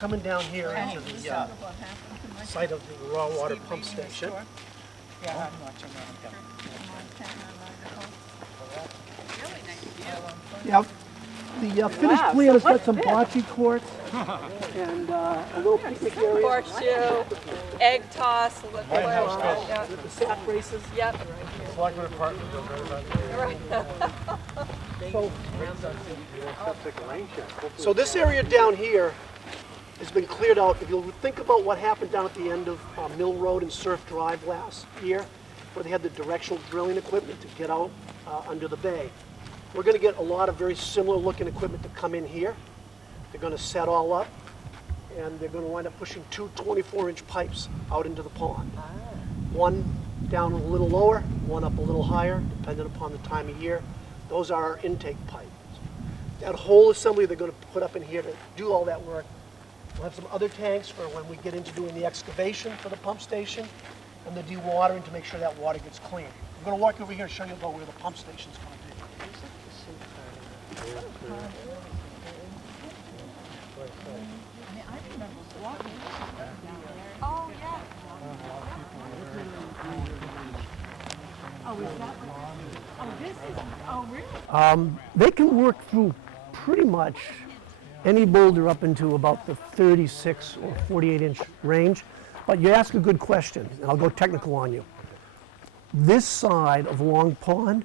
Coming down here into the site of the raw water pump station. Yeah, I'm watching Yeah, the finished plan has got some bocce courts and a little picnic area. Horseshoe, egg toss, The sack races. Yep. Selectman apartment goes right about there. So this area down here has been cleared out. If you'll think about what happened down at the end of Mill Road and Surf Drive last year, where they had the directional drilling equipment to get out under the bay. We're going to get a lot of very similar looking equipment to come in here. They're going to set all up, and they're going to wind up pushing two 24-inch pipes out into the pond. One down a little lower, one up a little higher, depending upon the time of year. Those are our intake pipes. That whole assembly they're going to put up in here to do all that work. We'll have some other tanks for when we get into doing the excavation for the pump station and the dewatering to make sure that water gets clean. I'm going to walk over here and show you about where the pump station's going to be. Oh, yeah. Oh, is that what? Oh, this is, oh, really? They can work through pretty much any boulder up into about the 36 or 48-inch range. But you ask a good question, and I'll go technical on you. This side of Long Pond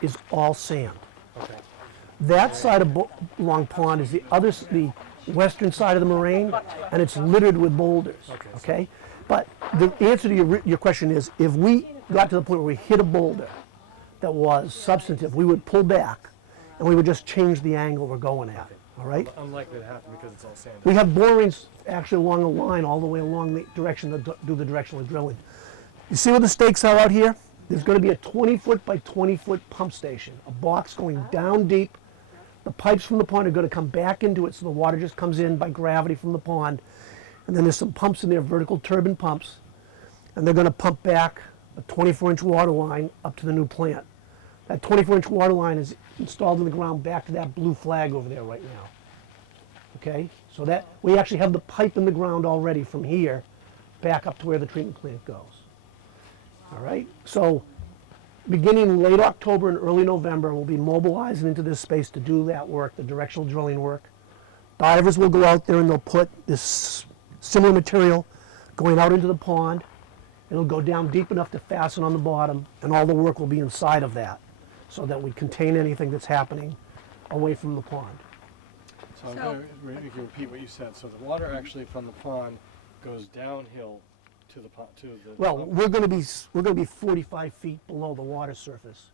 is all sand. Okay. That side of Long Pond is the western side of the moraine, and it's littered with boulders. Okay. But the answer to your question is, if we got to the point where we hit a boulder that was substantive, we would pull back, and we would just change the angle we're going at. All right. Unlikely to happen because it's all sand. We have borings actually along the line, all the way along the direction that do the directional drilling. You see where the stakes are out here? There's going to be a 20-foot by 20-foot pump station, a box going down deep. The pipes from the pond are going to come back into it, so the water just comes in by gravity from the pond. And then there's some pumps in there, vertical turbine pumps, and they're going to pump back a 24-inch water line up to the new plant. That 24-inch water line is installed in the ground back to that blue flag over there right now. Okay, so that we actually have the pipe in the ground already from here back up to where the treatment plant goes. All right, so beginning late October and early November, we'll be mobilizing into this space to do that work, the directional drilling work. Divers will go out there and they'll put this similar material going out into the pond. It'll go down deep enough to fasten on the bottom, and all the work will be inside of that, so that we contain anything that's happening away from the pond. So I'm going to repeat what you said. So the water actually from the pond goes downhill to the pond, to the. Well, we're going to be 45 feet below the water surface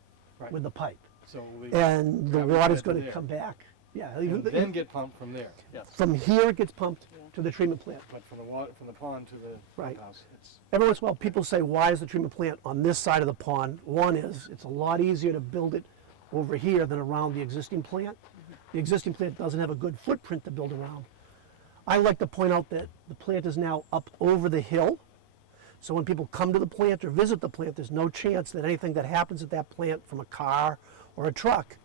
with the pipe, So and the water's going to there. come back. Yeah, And then get pumped from there. Yes. from here it gets pumped to the treatment plant. But from the water, from the pond to the Right. pump house, it's. Every once in a while, people say, why is the treatment plant on this side of the pond? One is, it's a lot easier to build it over here than around the existing plant. The existing plant doesn't have a good footprint to build around. I like to point out that the plant is now up over the hill. So when people come to the plant or visit the plant, there's no chance that anything that happens at that plant from a car or a truck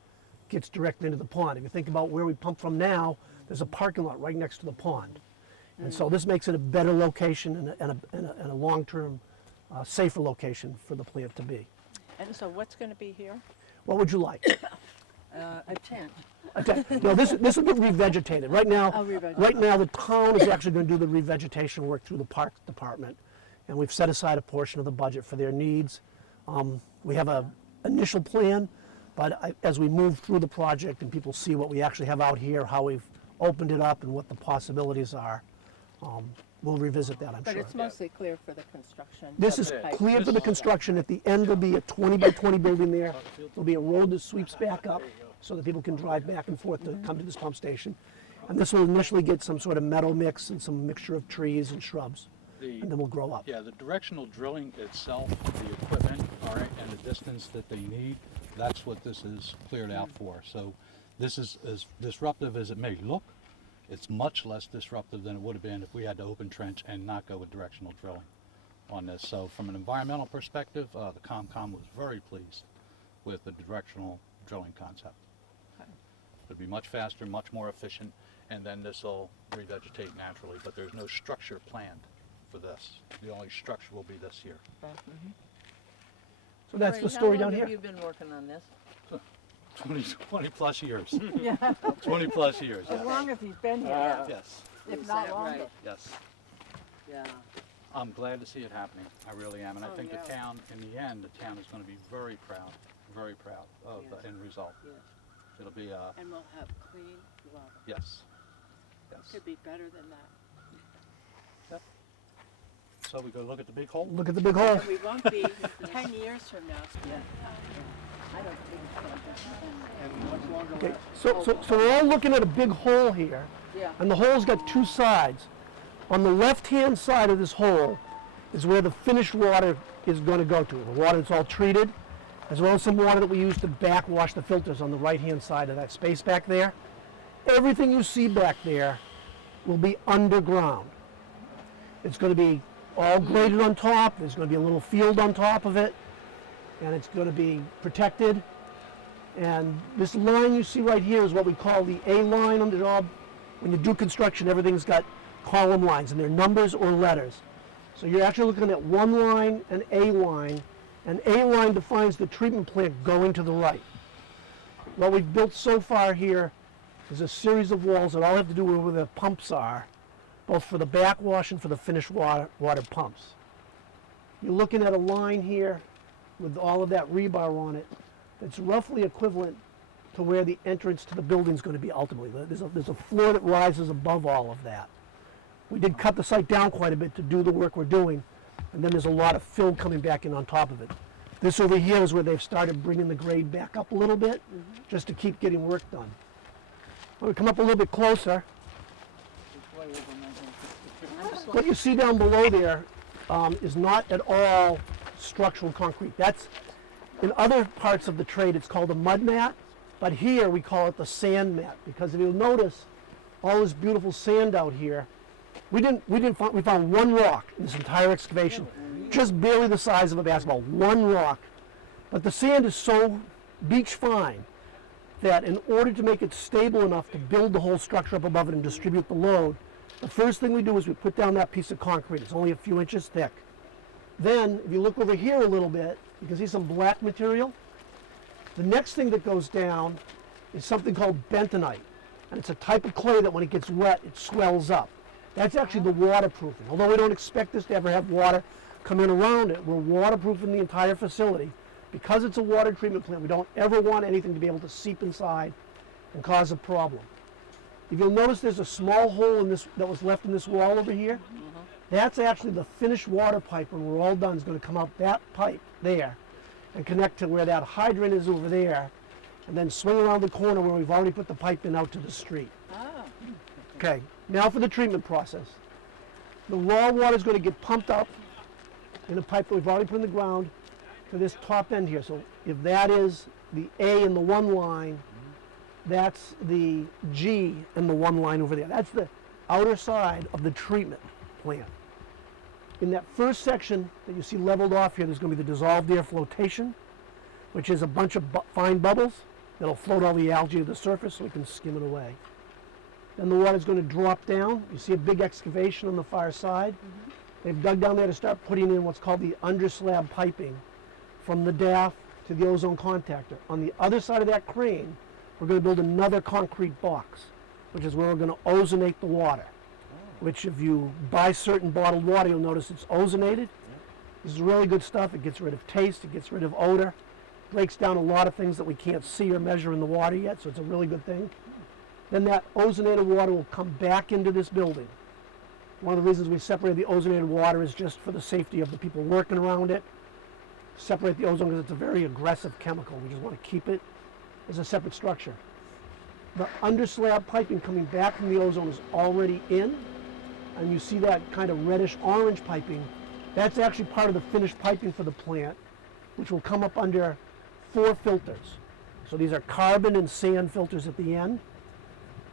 gets directly into the pond. If you think about where we pump from now, there's a parking lot right next to the pond. And so this makes it a better location and a long-term safer location for the plant to be. And so what's going to be here? What would you like? A tent. Okay. No, this will get revegetated. Right now, Oh, revegetated. right now the town is actually going to do the revegetation work through the park department, and we've set aside a portion of the budget for their needs. We have an initial plan, but as we move through the project and people see what we actually have out here, how we've opened it up and what the possibilities are, we'll revisit that, I'm But sure. it's mostly clear for the construction. This of is the pipe. clear for the construction. At the end, there'll be a 20 by 20 building there. There'll be a road that sweeps back up so that people can drive back and forth to come to this pump station. And this will initially get some sort of meadow mix and some mixture of trees and shrubs, and then we'll grow up. Yeah, the directional drilling itself, the equipment, all right, and the distance that they need, that's what this is cleared out for. So this is as disruptive as it may look. It's much less disruptive than it would have been if we had to open trench and not go with directional drilling on this. So from an environmental perspective, the COMCOM was very pleased with the directional drilling concept. It'd be much faster, much more efficient, and then this will revegetate naturally, but there's no structure planned for this. The only structure will be this here. So that's Ray, the story how down long here. have you been working on this? 20 plus years. Yeah, 20 plus years, as yes. long as he's been here, Yes, if Is not that longer. right? yes. Yeah. I'm glad to see it happening. I really am. And I Oh, think yeah. the town, in the end, the town is going to be very proud of Yes. the end result. Yes. It'll be, And we'll have clean water. yes. Yes. Could be better than that. So we go look at the big hole? Look at the big hole. And we won't be 10 years from now. I don't think it's going to And much longer Okay, lasting. so we're all looking at a big hole here, Yeah. and the hole's got two sides. On the left-hand side of this hole is where the finished water is going to go to. The water that's all treated, as well as some water that we use to backwash the filters on the right-hand side of that space back there. Everything you see back there will be underground. It's going to be all graded on top. There's going to be a little field on top of it, and it's going to be protected. And this line you see right here is what we call the A line on the job. When you do construction, everything's got column lines, and they're numbers or letters. So you're actually looking at one line, an A line, and A line defines the treatment plant going to the right. What we've built so far here is a series of walls that all have to do with where the pumps are, both for the backwash and for the finished water pumps. You're looking at a line here with all of that rebar on it that's roughly equivalent to where the entrance to the building is going to be ultimately. There's a floor that rises above all of that. We did cut the site down quite a bit to do the work we're doing, and then there's a lot of fill coming back in on top of it. This over here is where they've started bringing the grade back up a little bit, just to keep getting work done. When we come up a little bit closer, what you see down below there is not at all structural concrete. That's, in other parts of the trade, it's called a mud mat, but here we call it the sand mat, because if you'll notice, all this beautiful sand out here, we found one rock in this entire excavation, just barely the size of a basketball, one rock. But the sand is so beach fine that in order to make it stable enough to build the whole structure up above it and distribute the load, the first thing we do is we put down that piece of concrete. It's only a few inches thick. Then, if you look over here a little bit, you can see some black material. The next thing that goes down is something called bentonite. And it's a type of clay that when it gets wet, it swells up. That's actually the waterproofing. Although we don't expect this to ever have water come in around it, we're waterproofing the entire facility. Because it's a water treatment plant, we don't ever want anything to be able to seep inside and cause a problem. If you'll notice, there's a small hole in this that was left in this wall over here. That's actually the finished water pipe. When we're all done, is going to come out that pipe there and connect to where that hydrant is over there, and then swing around the corner where we've already put the pipe in out to the street. Okay, now for the treatment process. The raw water is going to get pumped up in a pipe that we've already put in the ground to this top end here. So if that is the A in the one line, that's the G in the one line over there. That's the outer side of the treatment plant. In that first section that you see leveled off here, there's going to be the dissolved air flotation, which is a bunch of fine bubbles that'll float all the algae to the surface so we can skim it away. Then the water's going to drop down. You see a big excavation on the far side. They've dug down there to start putting in what's called the underslab piping from the DAF to the ozone contactor. On the other side of that crane, we're going to build another concrete box, which is where we're going to ozonate the water, which if you buy certain bottled water, you'll notice it's ozonated. This is really good stuff. It gets rid of taste, it gets rid of odor, breaks down a lot of things that we can't see or measure in the water yet, so it's a really good thing. Then that ozonated water will come back into this building. One of the reasons we separate the ozonated water is just for the safety of the people working around it. Separate the ozone because it's a very aggressive chemical. We just want to keep it as a separate structure. The underslab piping coming back from the ozone is already in, and you see that kind of reddish orange piping. That's actually part of the finished piping for the plant, which will come up under 4 filters. So these are carbon and sand filters at the end.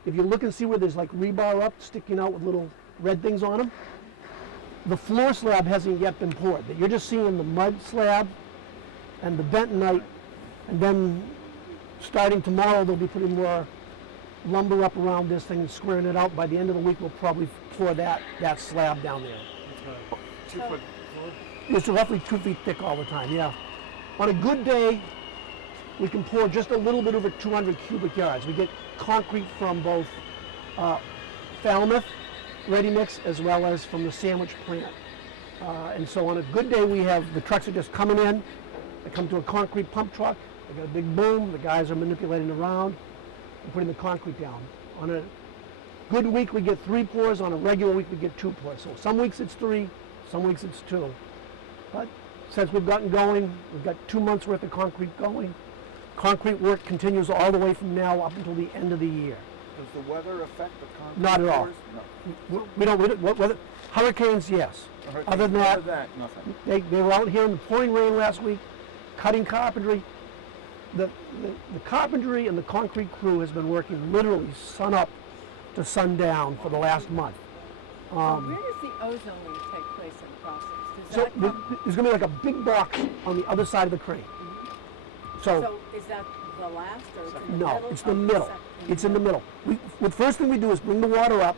If you look and see where there's like rebar up sticking out with little red things on them, the floor slab hasn't yet been poured. You're just seeing the mud slab and the bentonite, and then starting tomorrow they'll be putting more lumber up around this thing and squaring it out. By the end of the week, we'll probably pour that slab down there. It's a 2 foot floor. It's roughly 2 feet thick all the time, yeah. On a good day, we can pour just a little bit over 200 cubic yards. We get concrete from both Falmouth ready mix as well as from the sandwich plant. And so on a good day, the trucks are just coming in. They come to a concrete pump truck. They got a big boom. The guys are manipulating around and putting the concrete down. On a good week, we get 3 pours. On a regular week, we get 2 pours. So some weeks it's 3, some weeks it's 2. But since we've gotten going, we've got 2 months worth of concrete going. Concrete work continues all the way from now up until the end of the year. Does the weather affect the concrete Not at all. pours? No. We don't, weather, hurricanes, yes. Other than that, nothing. they were out here in the pouring rain last week, cutting carpentry. The carpentry and the concrete crew has been working literally sun up to sundown for the last month. Where does the ozone take place in the process? Does So that come? there's going to be like a big box on the other side of the crane. So is that the last or it's in the No, middle? it's the Oh, middle. second. It's in the middle. The first thing we do is bring the water up.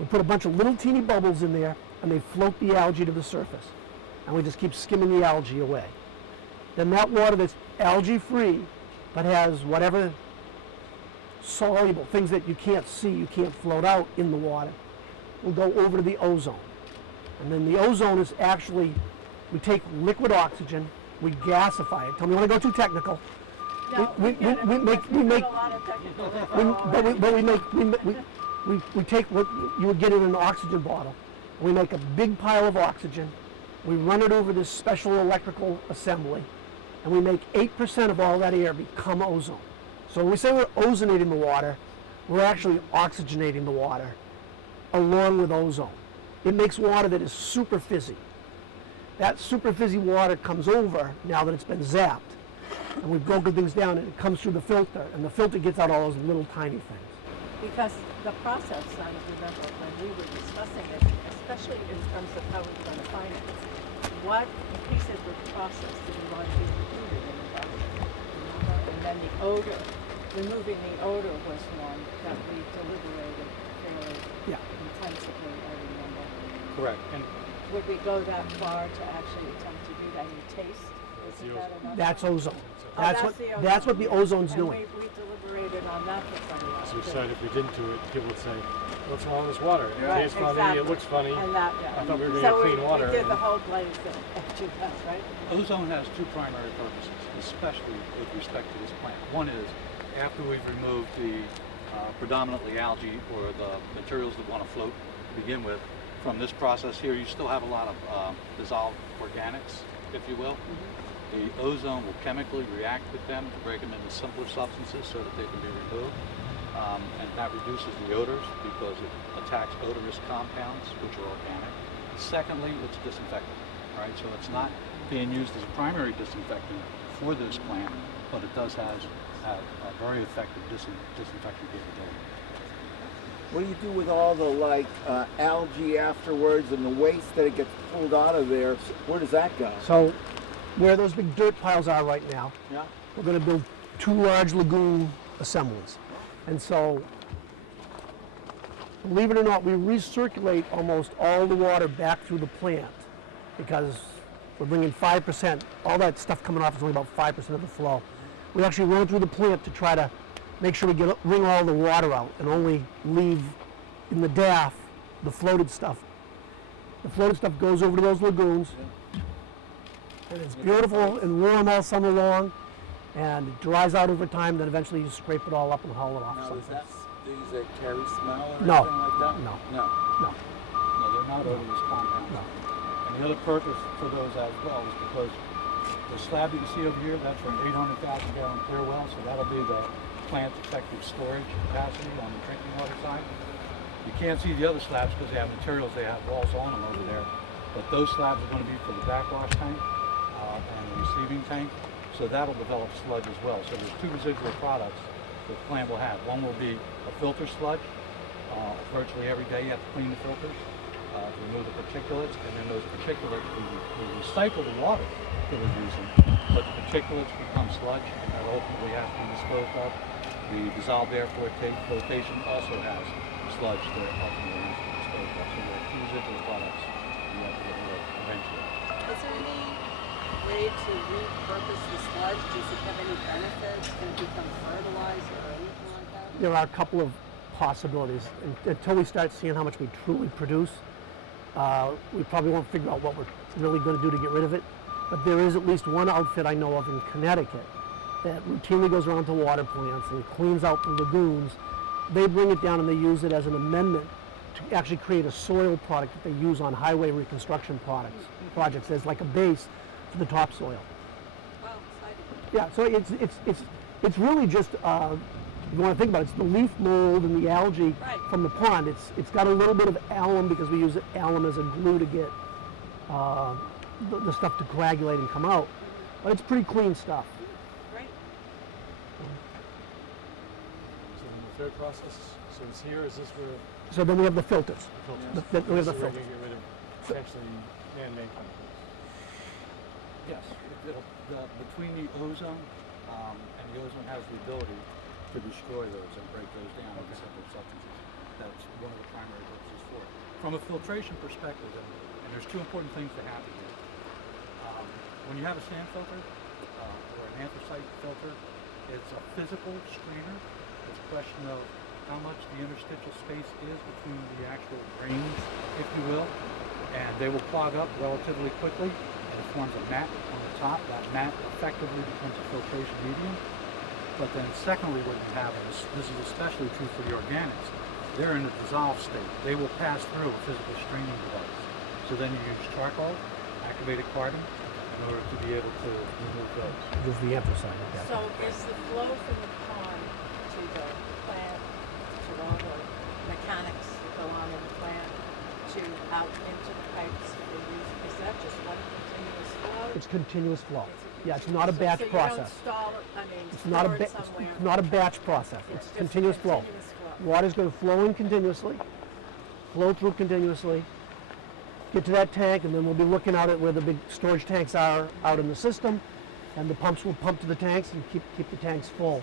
We put a bunch of little teeny bubbles in there, and they float the algae to the surface. And we just keep skimming the algae away. Then that water that's algae-free, but has whatever soluble, things that you can't see, you can't float out in the water, will go over to the ozone. And then the ozone is actually, we take liquid oxygen, we gasify it. Tell me when I go too technical. No, we get it, make- because we we've got make- a lot of technical we take what you would get in an oxygen bottle. We make a big pile of oxygen. We run it over this special electrical assembly, and we make 8% of all that air become ozone. So when we say we're ozonating the water, we're actually oxygenating the water along with ozone. It makes water that is super fizzy. That super fizzy water comes over now that it's been zapped, and we've broken things down, and it comes through the filter, and the filter gets out all those little tiny things. Because the process, I remember when we were discussing it, especially in terms of how we're going to finance, what pieces of the process do we want to be included in the budget? Remember? And then the odor, removing the odor was one that we deliberated fairly Yeah. intensively, I remember. Correct. And Would we go that far to actually attempt to do that in taste? Isn't that enough? That's ozone. Oh, That's what the ozone's And doing. we deliberated on that for some years. as we too. said, if we didn't do it, people would say, what's wrong with this water? It Right, tastes funny, exactly. it looks funny. And that, yeah. I thought we were So gonna get clean water. we did and- the whole blaze of two times, right? Ozone has 2 primary purposes, especially with respect to this plant. One is after we've removed the predominantly algae or the materials that want to float to begin with, from this process here, you still have a lot of dissolved organics, if you will. The ozone will chemically react with them to break them into simpler substances so that they can be removed. And that reduces the odors because it attacks odorous compounds, which are organic. Secondly, it's disinfectant, right? So it's not being used as a primary disinfectant for this plant, but it does have a very effective disinfecting capability. What do you do with all the algae afterwards and the waste that it gets pulled out of there? Where does that go? So where those big dirt piles are right now, Yeah. we're going to build 2 large lagoon assemblies. And so, believe it or not, we recirculate almost all the water back through the plant because we're bringing 5%. All that stuff coming off is only about 5% of the flow. We actually run it through the plant to try to make sure we wring all the water out and only leave in the DAF the floated stuff. The floated stuff goes over to those lagoons, and it's beautiful and warm all summer long, and it dries out over time. Then eventually you scrape it all up and haul it off. Now, someplace. these that carry smell or No. anything like that? No. No. No. No, they're not odorless compounds. No. And the other purpose for those as well is because the slab that you see over here, that's for an 800,000 gallon clear well, so that'll be the plant's effective storage capacity on the drinking water side. You can't see the other slabs because they have materials, they have walls on them over there. But those slabs are going to be for the backwash tank and the receiving tank, so that'll develop sludge as well. So there's 2 residual products that the plant will have. One will be a filter sludge. Virtually every day you have to clean the filters to remove the particulates, and then those particulates, we recycle the water that we're using, but the particulates become sludge, and that ultimately has to be disposed of The dissolved air flotation also has sludge that ultimately is disposed of. So there are few residual products you have to get rid of eventually. Is there any way to repurpose the sludge? Does it have any benefits? Can it become fertilizer or anything like that? There are a couple of possibilities. Until we start seeing how much we truly produce, we probably won't figure out what we're really going to do to get rid of it. But there is at least one outfit I know of in Connecticut that routinely goes around to water plants and cleans out the lagoons. They bring it down and they use it as an amendment to actually create a soil product that they use on highway reconstruction projects as like a base for the topsoil. Well, exciting. Yeah, so it's really just if you want to think about it, it's the leaf mold and the algae Right. from the pond. It's got a little bit of alum because we use alum as a glue to get the stuff to coagulate and come out. But it's pretty clean stuff. Great. So then the third process, so it's here, is this where So then we have the filters. the filters? We have the This is where filters. you get rid of potentially man-made chemicals. Yes, between the ozone, and the ozone has the ability to destroy those and break those down into separate substances. That's one of the primary purposes for it. From a filtration perspective, and there's two important things that happen here. When you have a sand filter or an anthracite filter, it's a physical screener. It's a question of how much the interstitial space is between the actual grains, if you will, and they will clog up relatively quickly, and it forms a mat on the top. That mat effectively becomes a filtration medium. But then secondly, what you have is, this is especially true for the organics, they're in a dissolved state. They will pass through a physical screening device. So then you use charcoal, activated carbon, in order to be able to remove those. This is the anthracite. Okay. So is the flow from the pond to the plant, to all the mechanics that go on in the plant, to out into the pipes that they use, is that just one continuous flow? It's continuous flow. It's a Yeah, it's not a continuous- batch so process. You don't stall it, I mean, It's not a store it ba- somewhere. it's not a batch process. Yeah, It's just continuous flow. continuous flow. Water's going to flow in continuously, flow through continuously, get to that tank, and then we'll be looking out at where the big storage tanks are out in the system, and the pumps will pump to the tanks and keep the tanks full.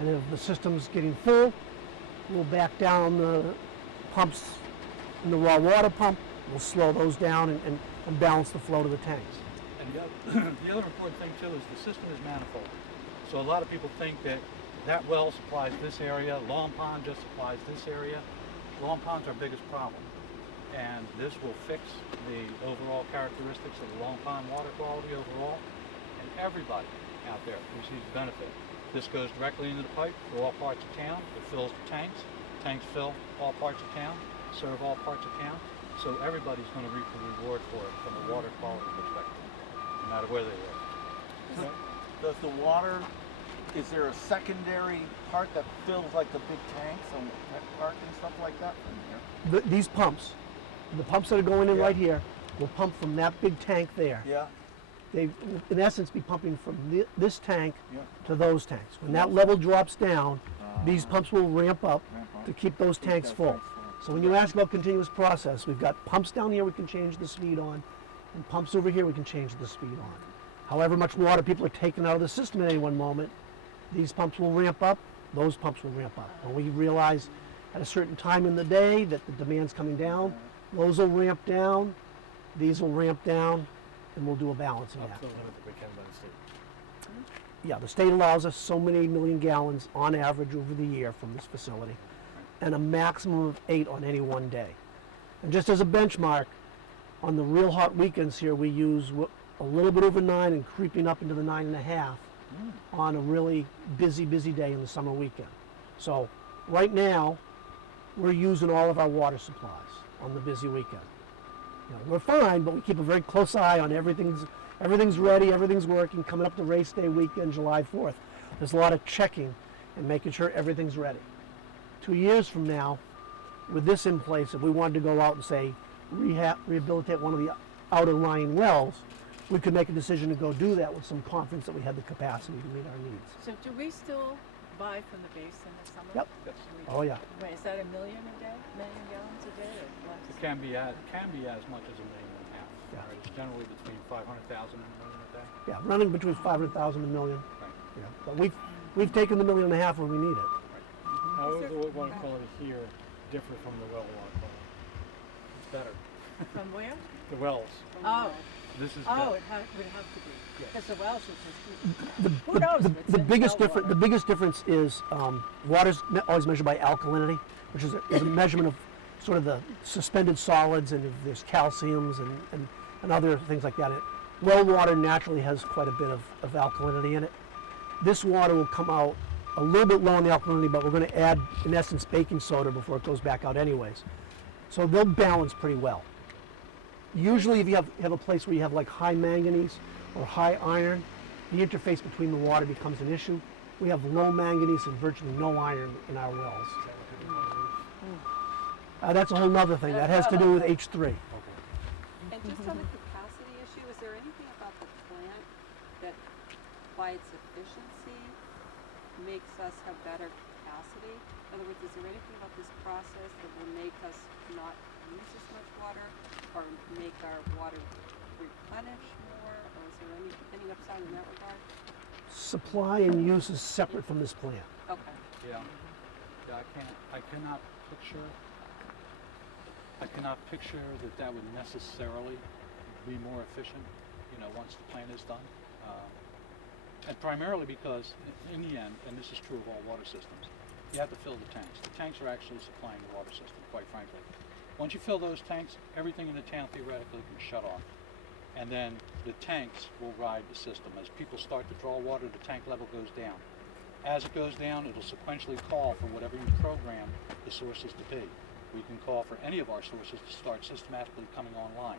And if the system's getting full, we'll back down the pumps in the raw water pump. We'll slow those down and balance the flow to the tanks. And the other important thing too is the system is manifold. So a lot of people think that that well supplies this area, Long Pond just supplies this area. Long Pond's our biggest problem. And this will fix the overall characteristics of the Long Pond water quality overall. And everybody out there receives benefit. This goes directly into the pipe for all parts of town. It fills the tanks. Tanks fill all parts of town, serve all parts of town. So everybody's going to reap the reward for it from a water quality perspective, no matter where they live. Does the water, is there a secondary part that fills like the big tanks and that part and stuff like that from here? These pumps, the pumps that are going in Yeah. right here, will pump from that big tank there. Yeah, They, in essence, be pumping from this tank yeah. to those tanks. When that level drops down, these pumps will ramp up Ramp up. to keep those tanks that full. tanks full. So when you ask about continuous process, we've got pumps down here we can change the speed on, and pumps over here we can change the speed on. However much water people are taking out of the system at any one moment, these pumps will ramp up, those pumps will ramp up. When we realize at a certain time in the day that the demand's coming down, those will ramp down, these will ramp down, and we'll do a balance in Up that. to the limit that we can by the state. Yeah, the state allows us so many million gallons on average over the year from this facility, and a maximum of 8 on any one day. And just as a benchmark, on the real hot weekends here, we use a little bit over 9 and creeping up into the 9.5 on a really busy day in the summer weekend. So right now, we're using all of our water supplies on the busy weekend. You know, we're fine, but we keep a very close eye on everything's ready, everything's working. Coming up to race day weekend, July 4th, there's a lot of checking and making sure everything's ready. 2 years from now, with this in place, if we wanted to go out and say rehabilitate one of the outer lying wells, we could make a decision to go do that with some confidence that we had the capacity to meet our needs. So do we still buy from the basin in the summer? Yep. Yes. Do we- Oh yeah. Wait, is that 1 million a day, million gallons a day or less? It can be as much as 1.5 million. Yeah. Right? It's generally between 500,000 and 1 million a day. Yeah, running between 500,000 and a million. Right. Yeah, but We've taken the 1.5 million when we need it. How is the water quality here differ from the well water quality? It's better. From where? The wells. Oh, This is oh, better. it would have to be, Yes. because the wells is just, The, who knows the, if it's the in biggest well difference, the water? biggest difference is water's always measured by alkalinity, which is a measurement of sort of the suspended solids and if there's calciums and other things like that. Well water naturally has quite a bit of alkalinity in it. This water will come out a little bit low on the alkalinity, but we're going to add, in essence, baking soda before it goes back out anyways. So they'll balance pretty well. Usually if you have a place where you have like high manganese or high iron, the interface between the water becomes an issue. We have low manganese and virtually no iron in our wells. That's a whole nother thing. That has to do with H3. And just on the capacity issue, is there anything about the plant that, by its efficiency, makes us have better capacity? In other words, is there anything about this process that will make us not use as much water, or make our water replenish more, or is there any upside in that regard? Supply and use is separate from this plant. Okay. Yeah. Yeah, I cannot picture that would necessarily be more efficient, once the plant is done. And primarily because in the end, and this is true of all water systems, you have to fill the tanks. The tanks are actually supplying the water system, quite frankly. Once you fill those tanks, everything in the town theoretically can shut off. And then the tanks will ride the system. As people start to draw water, the tank level goes down. As it goes down, it'll sequentially call for whatever you program the sources to be. We can call for any of our sources to start systematically coming online.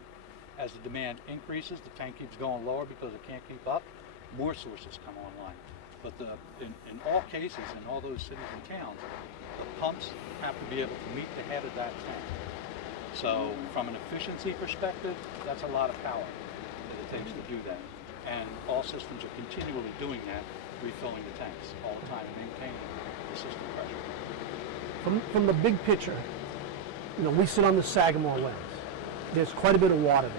As the demand increases, the tank keeps going lower because it can't keep up, more sources come online. But in all cases, in all those cities and towns, the pumps have to be able to meet the head of that tank. So from an efficiency perspective, that's a lot of power that it takes to do that. And all systems are continually doing that, refilling the tanks all the time and maintaining the system pressure. From the big picture, we sit on the Sagamore lands. There's quite a bit of water there.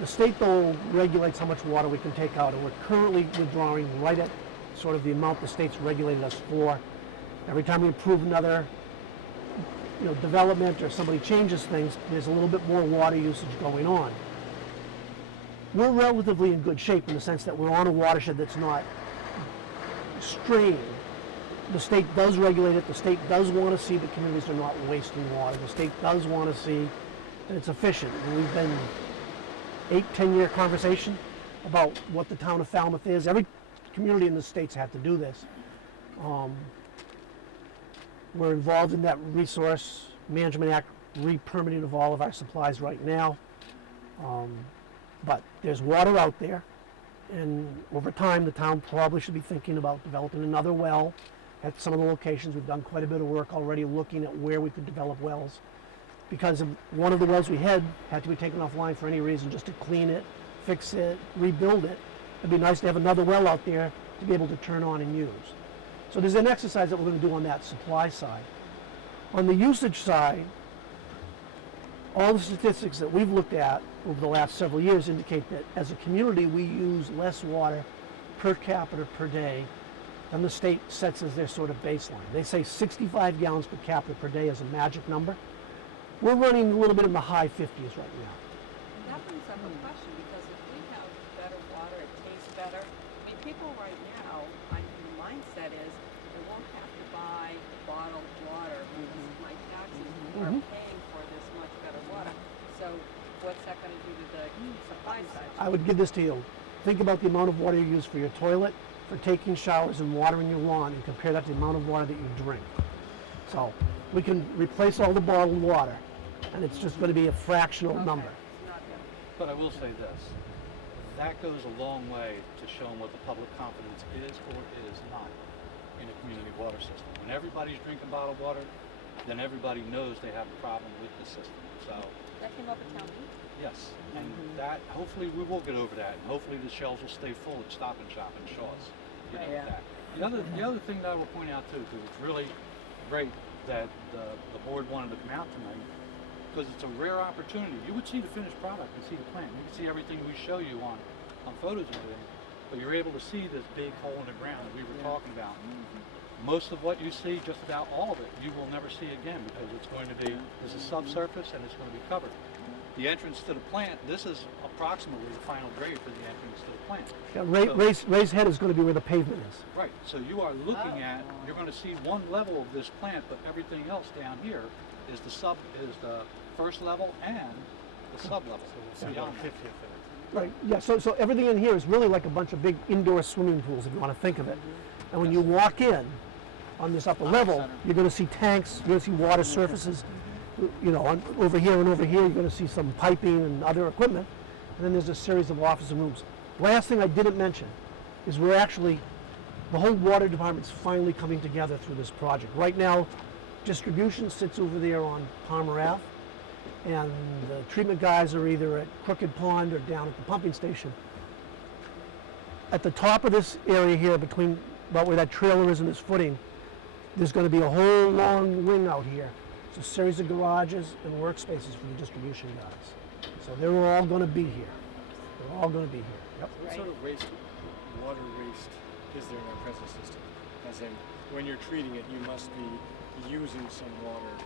The state, though, regulates how much water we can take out, and we're currently withdrawing right at sort of the amount the state's regulated us for. Every time we approve another development or somebody changes things, there's a little bit more water usage going on. We're relatively in good shape in the sense that we're on a watershed that's not strained. The state does regulate it. The state does want to see the communities are not wasting water. The state does want to see that it's efficient. And we've been 8-10-year conversation about what the town of Falmouth is. Every community in the state's had to do this. We're involved in that Resource Management Act re-permitting of all of our supplies right now. But there's water out there, and over time the town probably should be thinking about developing another well at some of the locations. We've done quite a bit of work already looking at where we could develop wells, because one of the wells we had to be taken offline for any reason, just to clean it, fix it, rebuild it. It'd be nice to have another well out there to be able to turn on and use. So there's an exercise that we're going to do on that supply side. On the usage side, all the statistics that we've looked at over the last several years indicate that as a community we use less water per capita per day than the state sets as their sort of baseline. They say 65 gallons per capita per day is a magic number. We're running a little bit in the high 50s right now. And that brings up a question, because if we have better water, it tastes better. I mean, people right now, the mindset is they won't have to buy bottled water because my taxes are paying for this much better water. So what's that going to do to the supply side? I would give this to you. Think about the amount of water you use for your toilet, for taking showers and watering your lawn, and compare that to the amount of water that you drink. So we can replace all the bottled water, and it's just going to be a fractional number. Not good. But I will say this, that goes a long way to showing what the public confidence is or is not in a community water system. When everybody's drinking bottled water, then everybody knows they have a problem with the system. So That came up at town meeting. yes, and that, hopefully we will get over that, and hopefully the shelves will stay full at Stop and Shop and Shaw's. Yeah. That. The other thing that I will point out too, because it's really great that the board wanted to come out tonight, because it's a rare opportunity. You would see the finished product and see the plant. You can see everything we show you on photos and everything, but you're able to see this big hole in the ground that we were talking about. Most of what you see, just about all of it, you will never see again because it's going to be, there's a subsurface and it's going to be covered. The entrance to the plant, this is approximately the final grade for the entrance to the plant. Yeah, Ray's head is going to be where the pavement is. Right, so you are looking at, you're going to see one level of this plant, but everything else down here is the first level and the sub level. So beyond that. 50th. Right, yeah, so everything in here is really like a bunch of big indoor swimming pools, if you want to think of it. And when you walk in on this upper level, you're going to see tanks, you're going to see water surfaces, you know, over here and over here, you're going to see some piping and other equipment. And then there's a series of office and rooms. Last thing I didn't mention is we're actually, the whole water department's finally coming together through this project. Right now, distribution sits over there on Palmer Ave, and the treatment guys are either at Crooked Pond or down at the pumping station. At the top of this area here, between about where that trailer is and this footing, there's going to be a whole long wing out here. It's a series of garages and workspaces for the distribution guys. So they're all going to be here. They're all going to be here. Yep. What sort of water waste is there in our present system? As in, when you're treating it, you must be using some water.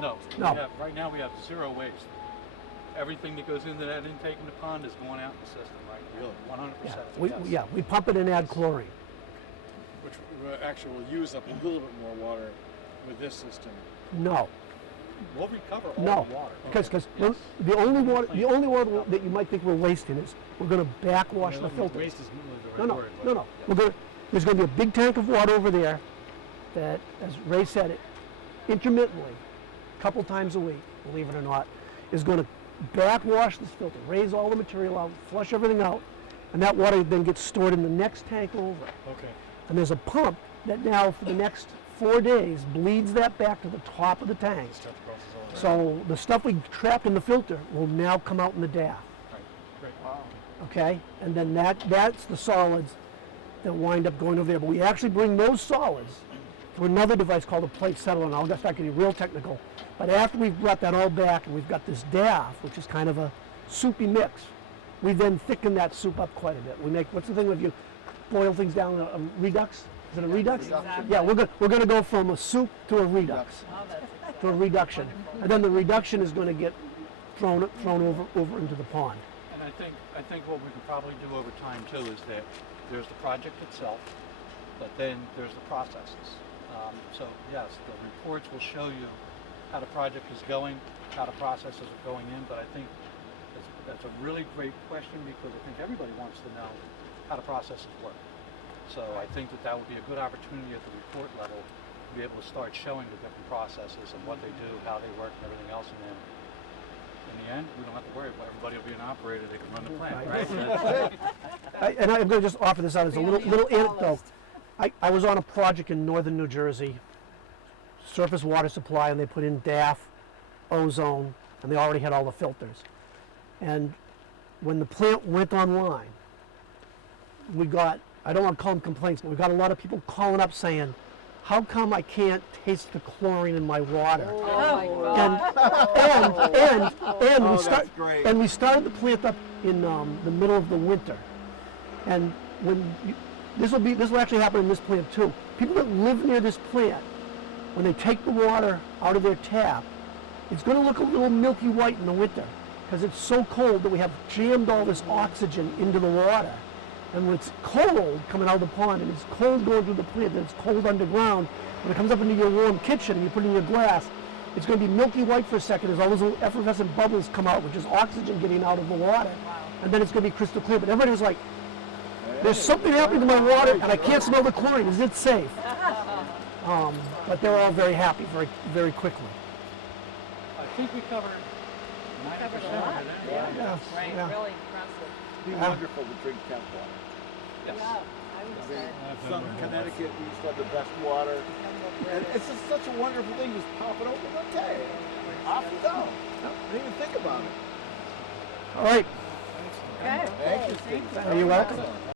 No, No. right now we have zero waste. Everything that goes into that intake in the pond is going out in the system right now. Really? 100%. Yeah, we pump it and add chlorine. Which actually will use up a little bit more water with this system. No, We'll recover all no, the water. because Yes. the only water that you might think we're wasting is we're going to backwash the filters. Waste is really the right word. No. There's going to be a big tank of water over there that, as Ray said, it intermittently, a couple times a week, believe it or not, is going to backwash this filter, raise all the material out, flush everything out, and that water then gets stored in the next tank over. Okay. And there's a pump that now, for the next 4 days, bleeds that back to the top of the tank. Start the process all over. So the stuff we trapped in the filter will now come out in the DAF. Great. Okay, and then that's the solids that wind up going over there. But we actually bring those solids through another device called a plate settler, and I'll get back to you real technical. But after we've brought that all back and we've got this DAF, which is kind of a soupy mix, we then thicken that soup up quite a bit. We make, what's the thing if you boil things down, a redux? Is it a redux? Exactly. Yeah, we're going to go from a soup to a redux, Oh, that's to a reduction. And then the reduction is going to get thrown over into the pond. And I think what we can probably do over time too is that there's the project itself, but then there's the processes. So yes, the reports will show you how the project is going, how the processes are going in, but I think that's a really great question because I think everybody wants to know how the processes work. So I think that would be a good opportunity at the report level to be able to start showing the different processes and what they do, how they work, and everything else. And then in the end, we don't have to worry about everybody will be an operator. They can run the plant, right? And I'm going to just offer this out as a little anecdote. I was on a project in northern New Jersey, surface water supply, and they put in DAF, ozone, and they already had all the filters. And when the plant went online, we got, I don't want to call them complaints, but we got a lot of people calling up saying, how come I can't taste the chlorine in my water? Oh my God. And we started the plant up in the middle of the winter. And this will actually happen in this plant too. People that live near this plant, when they take the water out of their tap, it's going to look a little milky white in the winter because it's so cold that we have jammed all this oxygen into the water. And when it's cold coming out of the pond and it's cold going through the plant and it's cold underground, when it comes up into your warm kitchen and you put it in your glass, it's going to be milky white for a second as all those little effervescent bubbles come out, which is oxygen getting out of the water. And then it's going to be crystal clear. But everybody was like, there's something happening to my water and I can't smell the chlorine. Is it safe? But they're all very happy very, very quickly. I think we covered 90% of it. Yeah. Yeah, Right, yeah. really impressive. It'd be wonderful to drink tap water. Yes. Yeah, I would say. Some Connecticut, we used to have the best water. And it's just such a wonderful thing, just pop it open, okay. Off you go. Didn't even think about it. All right. Okay. Thank you. You're welcome.